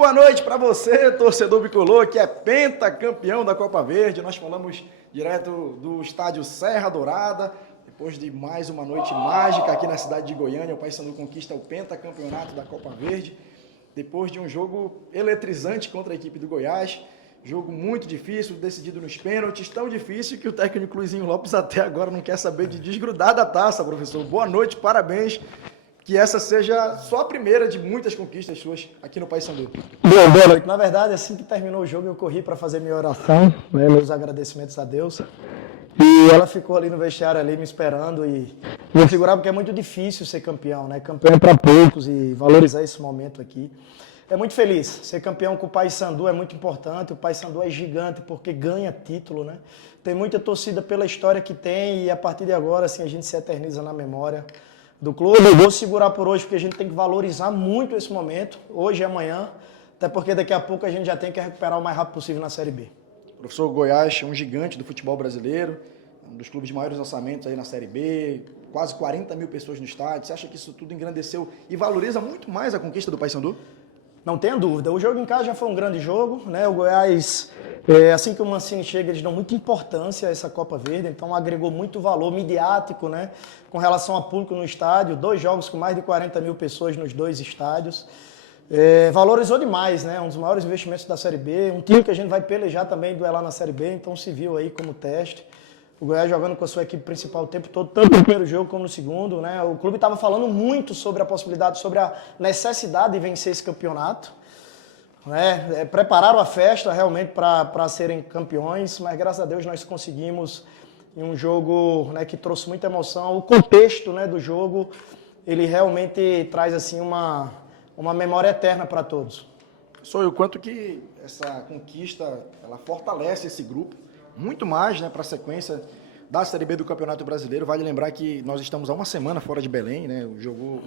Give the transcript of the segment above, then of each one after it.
boa noite para você, torcedor bicolor, que é pentacampeão da Copa Verde. Nós falamos direto do estádio Serra Dourada, depois de mais uma noite mágica aqui na cidade de Goiânia. O Paysandu conquista o pentacampeonato da Copa Verde, depois de um jogo eletrizante contra a equipe do Goiás. Jogo muito difícil, decidido nos pênaltis, tão difícil que o técnico Luizinho Lopes até agora não quer saber de desgrudar da taça, professor. Boa noite, parabéns. Que essa seja só a primeira de muitas conquistas suas aqui no Paysandu. Boa noite. Na verdade, assim que terminou o jogo, eu corri para fazer minha oração, meus agradecimentos a Deus. E ela ficou ali no vestiário ali me esperando e me figurava porque é muito difícil ser campeão, né? Campeão é para poucos e valorizar esse momento aqui. É muito feliz. Ser campeão com o Paysandu é muito importante. O Paysandu é gigante porque ganha título, né? Tem muita torcida pela história que tem e a partir de agora, assim, a gente se eterniza na memória do clube. Eu vou segurar por hoje porque a gente tem que valorizar muito esse momento, hoje e amanhã, até porque daqui a pouco a gente já tem que recuperar o mais rápido possível na Série B. Professor, Goiás é um gigante do futebol brasileiro, um dos clubes de maiores orçamentos aí na Série B, quase 40 mil pessoas no estádio. Você acha que isso tudo engrandeceu e valoriza muito mais a conquista do Paysandu? Não tenha dúvida. O jogo em casa já foi um grande jogo, né? O Goiás, assim que o Mancini chega, eles dão muita importância a essa Copa Verde, então agregou muito valor midiático, né? Com relação a público no estádio, 2 jogos com mais de 40 mil pessoas nos 2 estádios. Valorizou demais, né? Um dos maiores investimentos da Série B, um time que a gente vai pelejar também, duelar na Série B, então se viu aí como teste. O Goiás jogando com a sua equipe principal o tempo todo, tanto no primeiro jogo como no segundo, né? O clube estava falando muito sobre a possibilidade, sobre a necessidade de vencer esse campeonato, né? Prepararam a festa realmente para serem campeões, mas graças a Deus nós conseguimos em um jogo, né, que trouxe muita emoção. O contexto, né, do jogo, ele realmente traz assim uma memória eterna para todos. Só o quanto que essa conquista ela fortalece esse grupo, muito mais, né, para a sequência da Série B do Campeonato Brasileiro. Vale lembrar que nós estamos há uma semana fora de Belém, né?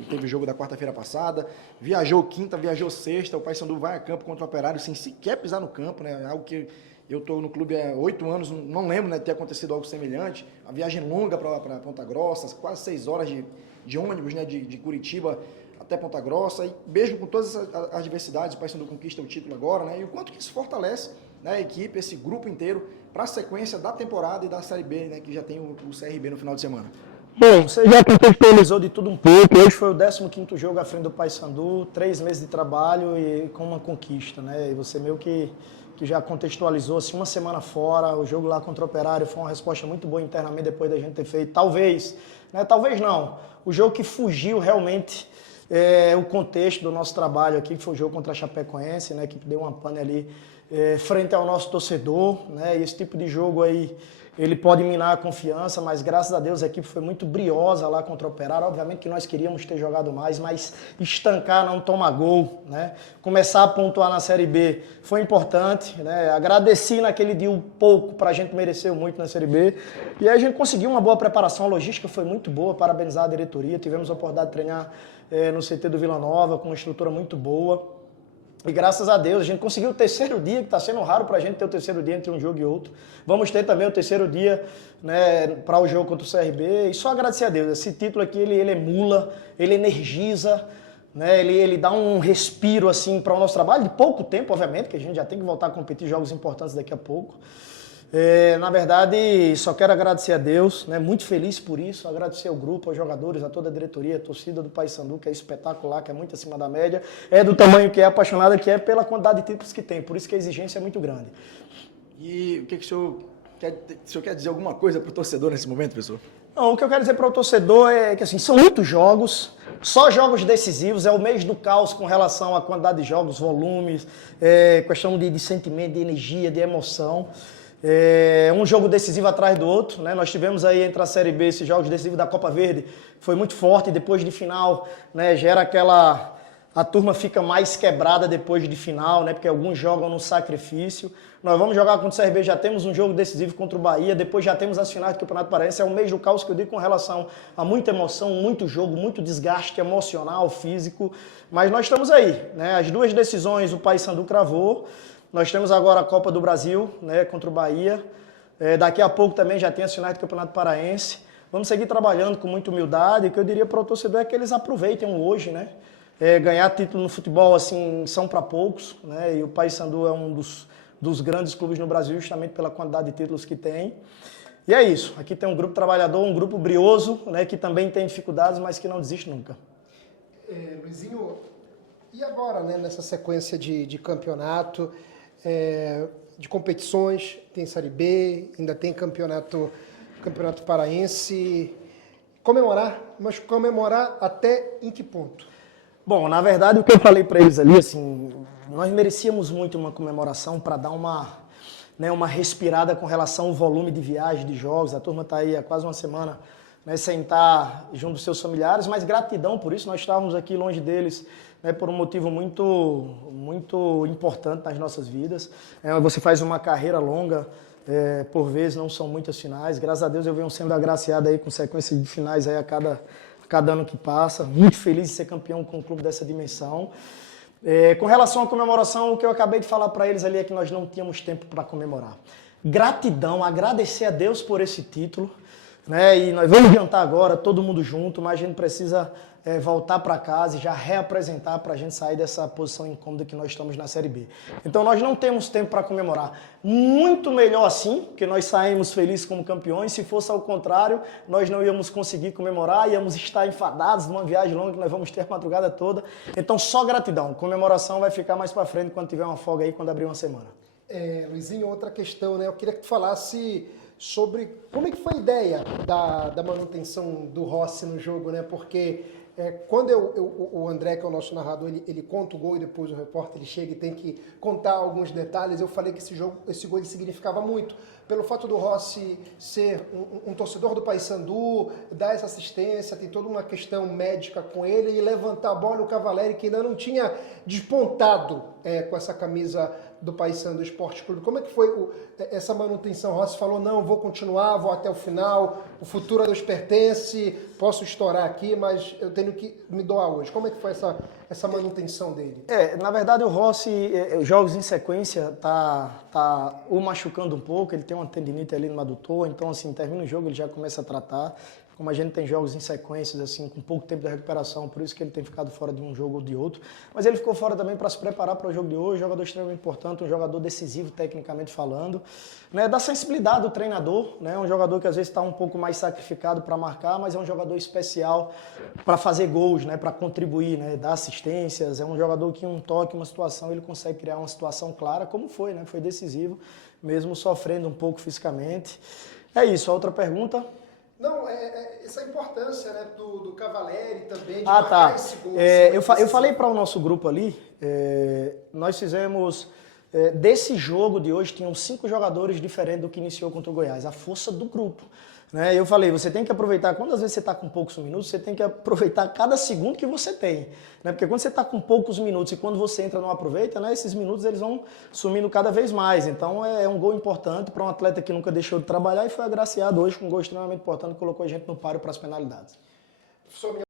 Teve o jogo da quarta-feira passada, viajou quinta, viajou sexta, o Paysandu vai a campo contra o Operário sem sequer pisar no campo, né? Algo que eu estou no clube há 8 anos, não lembro, né, de ter acontecido algo semelhante. A viagem longa para Ponta Grossa, quase 6 horas de ônibus, né, de Curitiba até Ponta Grossa, e mesmo com todas as adversidades, o Paysandu conquista o título agora, né? E o quanto que isso fortalece, né, a equipe, esse grupo inteiro, para a sequência da temporada e da Série B, né, que já tem o CRB no final de semana. Bom, você já contextualizou de tudo um pouco. Hoje foi o 15º jogo à frente do Paysandu, 3 meses de trabalho e com uma conquista, né? E você meio que já contextualizou, assim, uma semana fora, o jogo lá contra o Operário foi uma resposta muito boa internamente depois da gente ter feito, talvez, né? Talvez não, o jogo que fugiu realmente o contexto do nosso trabalho aqui, que foi o jogo contra a Chapecoense, né? Que deu uma pane ali frente ao nosso torcedor, né? E esse tipo de jogo aí, ele pode minar a confiança, mas graças a Deus a equipe foi muito briosa lá contra o Operário. Obviamente que nós queríamos ter jogado mais, mas estancar, não tomar gol, né? Começar a pontuar na Série B foi importante, né? Agradeci naquele dia um pouco, pra gente mereceu muito na Série B. E aí a gente conseguiu uma boa preparação, a logística foi muito boa, parabenizar a diretoria. Tivemos a oportunidade de treinar no CT do Vila Nova, com uma estrutura muito boa. E graças a Deus a gente conseguiu o 3º dia, que está sendo raro para a gente ter o 3º dia entre um jogo e outro. Vamos ter também o 3º dia, né, para o jogo contra o CRB. E só agradecer a Deus. Esse título aqui, ele emula, ele energiza, né, ele dá um respiro assim, para o nosso trabalho, de pouco tempo, obviamente, que a gente já tem que voltar a competir jogos importantes daqui a pouco. Na verdade, só quero agradecer a Deus, né? Muito feliz por isso, agradecer ao grupo, aos jogadores, a toda a diretoria, a torcida do Paysandu, que é espetacular, que é muito acima da média, é do tamanho que é, apaixonada que é, pela quantidade de títulos que tem, por isso que a exigência é muito grande. E o que o senhor quer dizer alguma coisa para o torcedor nesse momento, professor? Não, o que eu quero dizer para o torcedor é que assim, são muitos jogos, só jogos decisivos, é o mês do caos com relação à quantidade de jogos, volumes, questão de sentimento, de energia, de emoção. Um jogo decisivo atrás do outro, né? Nós tivemos aí entre a Série B esses jogos decisivos da Copa Verde, foi muito forte, depois de final, né, gera aquela... A turma fica mais quebrada depois de final, né? Porque alguns jogam no sacrifício. Nós vamos jogar contra o CRB, já temos um jogo decisivo contra o Bahia, depois já temos as finais do Campeonato Paraense. É um mês do caos que eu digo com relação a muita emoção, muito jogo, muito desgaste emocional, físico. Mas nós estamos aí, né? As 2 decisões o Paysandu cravou. Nós temos agora a Copa do Brasil, né, contra o Bahia. Daqui a pouco também já tem as finais do Campeonato Paraense. Vamos seguir trabalhando com muita humildade. O que eu diria para o torcedor é que eles aproveitem o hoje, né? Ganhar título no futebol, assim, são para poucos, né? E o Paysandu é um dos grandes clubes no Brasil, justamente pela quantidade de títulos que tem. E é isso. Aqui tem um grupo trabalhador, um grupo brioso, né? Que também tem dificuldades, mas que não desiste nunca. Luizinho, e agora, né? Nessa sequência de campeonato, de competições, tem Série B, ainda tem campeonato paraense. Comemorar, mas comemorar até em que ponto? Bom, na verdade, o que eu falei para eles ali, assim, nós merecíamos muito uma comemoração para dar uma respirada com relação ao volume de viagem, de jogos. A turma está aí há quase uma semana, né, sem estar junto dos seus familiares, mas gratidão por isso. Nós estávamos aqui longe deles, né, por um motivo muito importante nas nossas vidas. Você faz uma carreira longa, por vezes não são muitas finais. Graças a Deus eu venho sendo agraciado aí com sequência de finais aí a cada ano que passa. Muito feliz de ser campeão com um clube dessa dimensão. Com relação à comemoração, o que eu acabei de falar para eles ali é que nós não tínhamos tempo para comemorar. Gratidão, agradecer a Deus por esse título, né? E nós vamos jantar agora, todo mundo junto, mas a gente precisa voltar para casa e já reapresentar para a gente sair dessa posição incômoda que nós estamos na Série B. Então nós não temos tempo para comemorar. Muito melhor assim, porque nós saímos felizes como campeões. Se fosse ao contrário, nós não íamos conseguir comemorar, íamos estar enfadados numa viagem longa que nós vamos ter a madrugada toda. Então só gratidão. Comemoração vai ficar mais para frente quando tiver uma folga aí, quando abrir uma semana. Luizinho, outra questão, né? Eu queria que tu falasse sobre como é que foi a ideia da manutenção do Rossi no jogo, né? Porque quando o André, que é o nosso narrador, ele conta o gol e depois o repórter ele chega e tem que contar alguns detalhes, eu falei que esse gol ele significava muito, pelo fato do Rossi ser um torcedor do Paysandu, dar essa assistência, tem toda uma questão médica com ele, e levantar a bola, o Cavalieri, que ainda não tinha despontado com essa camisa do Paysandu Esporte Clube. Como é que foi essa manutenção? O Rossi falou, não, vou continuar, vou até o final, o futuro a Deus pertence, posso estourar aqui, mas eu tenho que me doar hoje. Como é que foi essa manutenção dele? Na verdade, o Rossi, jogos em sequência, tá o machucando um pouco, ele tem uma tendinite ali no adutor, então, assim, termina o jogo, ele já começa a tratar. Como a gente tem jogos em sequências, assim, com pouco tempo de recuperação, por isso que ele tem ficado fora de um jogo ou de outro. Mas ele ficou fora também para se preparar para o jogo de hoje, um jogador extremamente importante, um jogador decisivo, tecnicamente falando. Né, da sensibilidade do treinador, né, um jogador que às vezes está um pouco mais sacrificado para marcar, mas é um jogador especial para fazer gols, né, para contribuir, né, dar assistências. É um jogador que um toque, uma situação, ele consegue criar uma situação clara, como foi, né, foi decisivo, mesmo sofrendo um pouco fisicamente. É isso, a outra pergunta... Não, essa importância, né, do Cavalieri também, de marcar esse gol. Eu falei para o nosso grupo ali, nós fizemos... desse jogo de hoje, tinham 5 jogadores diferentes do que iniciou contra o Goiás. A força do grupo. Né? Eu falei, você tem que aproveitar, quando às vezes você está com poucos minutos, você tem que aproveitar cada segundo que você tem. Né? Porque quando você está com poucos minutos e quando você entra e não aproveita, né, esses minutos eles vão sumindo cada vez mais. Então é um gol importante para um atleta que nunca deixou de trabalhar e foi agraciado hoje com um gol extremamente importante que colocou a gente no páreo para as penalidades.